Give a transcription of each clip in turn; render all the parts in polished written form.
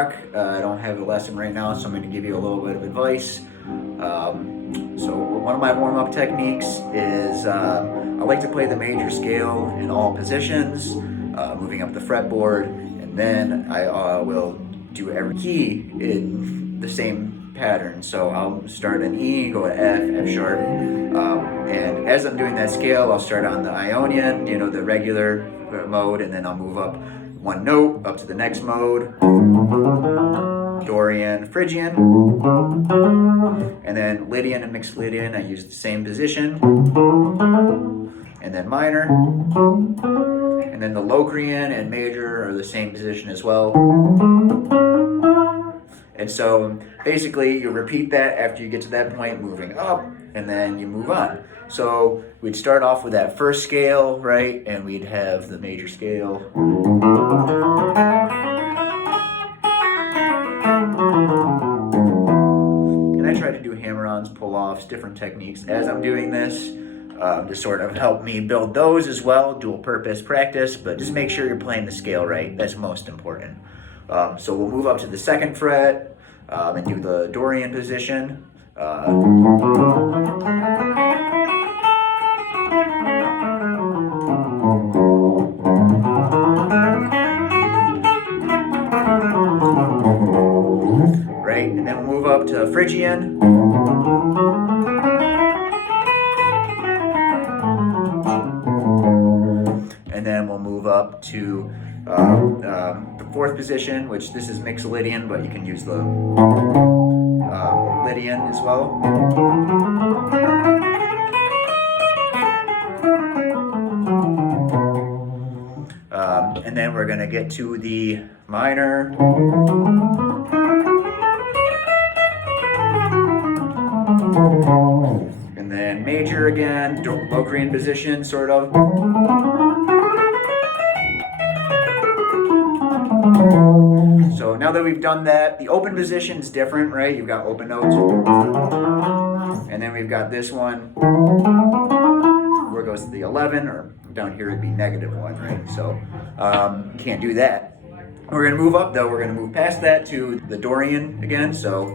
talk. I don't have a lesson right now, so I'm going to give you a little bit of advice. So one of my warm-up techniques is I like to play the major scale in all positions, moving up the fretboard, and then I will do every key in the same pattern. So I'll start an E, go to F, F sharp, and as I'm doing that scale, I'll start on the Ionian, the regular mode, and then I'll move up one note up to the next mode, Dorian, Phrygian, and then Lydian and mixed Lydian, I use the same position, and then minor, and then the Locrian and major are the same position as well. And so basically you repeat that after you get to that point, moving up, and then you move on. So we'd start off with that first scale, right? And we'd have the major scale. And I try to do hammer-ons, pull-offs, different techniques as I'm doing this to sort of help me build those as well, dual purpose practice, but just make sure you're playing the scale right. That's most important. So we'll move up to the second fret and do the Dorian position. Right, and then we'll move up to Phrygian. And then we'll move up to the fourth position, which this is mixed Lydian, but you can use the Lydian as well. And then we're going to get to the minor. And then major again, Locrian position, sort of. So now that we've done that, the open position is different, right? You've got open notes. And then we've got this one where it goes to the 11, or down here it'd be -1, right? So can't do that. We're going to move up though. We're going to move past that to the Dorian again. So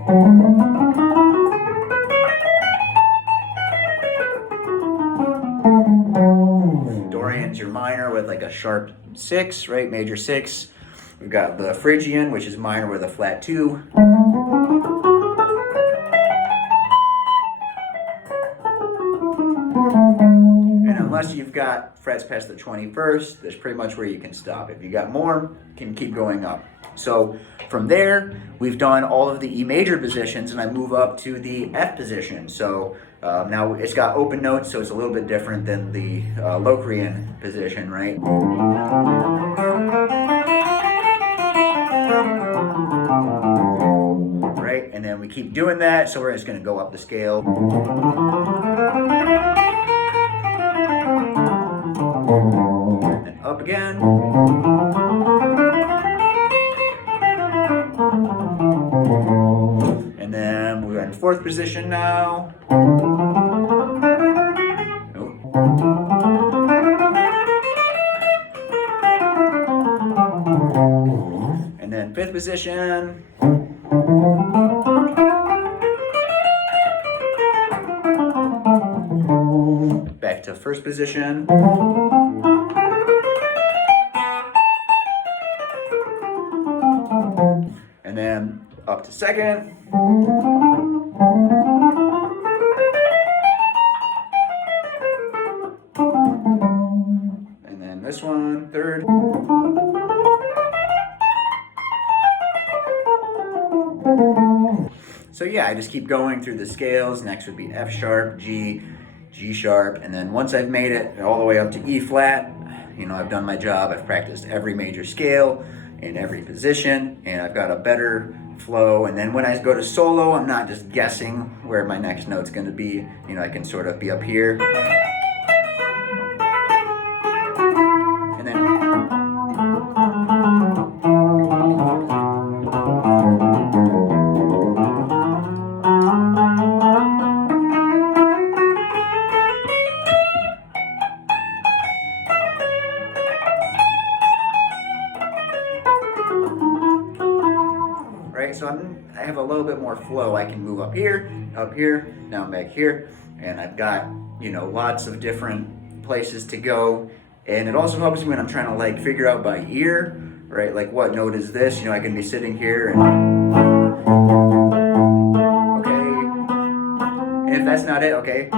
Dorian's your minor with like a sharp 6, right? Major 6. We've got the Phrygian, which is minor with a flat 2. And unless you've got frets past the 21st, that's pretty much where you can stop. If you got more, you can keep going up. So from there, we've done all of the E major positions, and I move up to the F position. So now it's got open notes, so it's a little bit different than the Locrian position, right? Right, and then we keep doing that, so we're just going to go up the scale. And up again. And then we're in fourth position now. And then fifth position. Back to first position. And then up to second. And then this one, third. So yeah, I just keep going through the scales. Next would be F sharp, G, G sharp, and then once I've made it all the way up to E flat, I've done my job. I've practiced every major scale in every position, and I've got a better flow. And then when I go to solo, I'm not just guessing where my next note's going to be. I can sort of be up here. And then have a little bit more flow, I can move up here, now I'm back here, and I've got, you know, lots of different places to go. And it also helps me when I'm trying to like figure out by ear, right? Like what note is this? You know, I can be sitting here and, okay, and if that's not it, okay.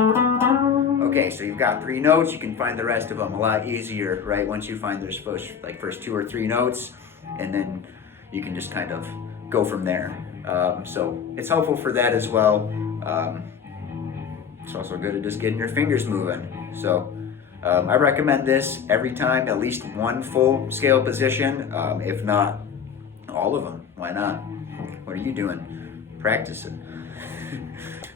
Okay, so you've got 3 notes, you can find the rest of them a lot easier, right? Once you find there's first 2 or 3 notes, and then you can just kind of go from there. So it's helpful for that as well. It's also good at just getting your fingers moving. So I recommend this every time, at least 1 full scale position, if not all of them. Why not? What are you doing? Practicing.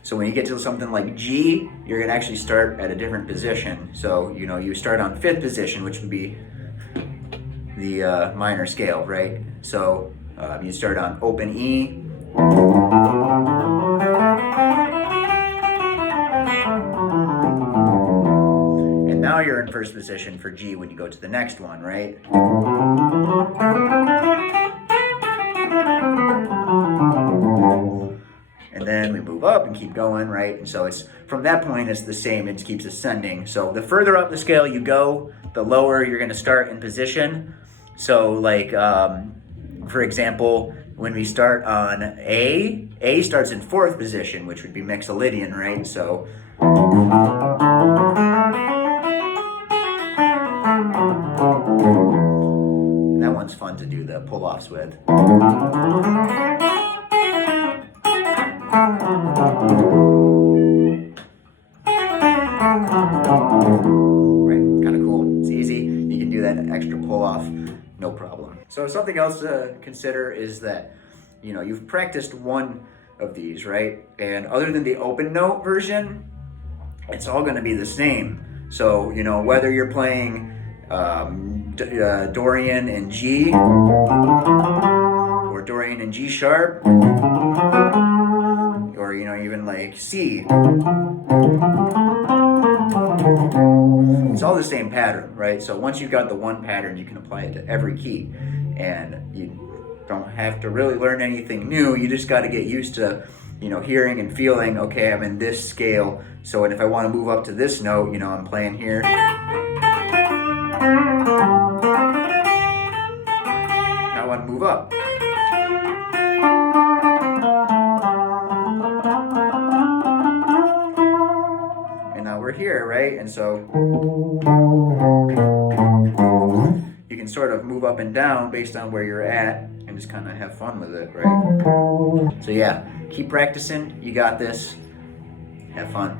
So when you get to something like G, you're gonna actually start at a different position. So, you know, you start on 5th position, which would be the minor scale, right? So you start on open E. And now you're in 1st position for G when you go to the next one, right? And then we move up and keep going, right? And so it's from that point, it's the same, it keeps ascending. So the further up the scale you go, the lower you're gonna start in position. So like, for example, when we start on A starts in 4th position, which would be Mixolydian, right? So, that one's fun to do the pull-offs with. Right, kind of cool. It's easy. You can do that extra pull-off, no problem. So something else to consider is that, you know, you've practiced one of these, right? And other than the open note version, it's all going to be the same. So, you know, whether you're playing Dorian and G, or Dorian and G sharp, or, you know, even like C, it's all the same pattern, right? So once you've got the one pattern, you can apply it to every key, and you don't have to really learn anything new. You just got to get used to, you know, hearing and feeling, okay, I'm in this scale, so and if I want to move up to this note, you know, I'm playing here. Now I want to move up. And now we're here, right? And so you can sort of move up and down based on where you're at and just kind of have fun with it, right? So yeah, keep practicing. You got this. Have fun.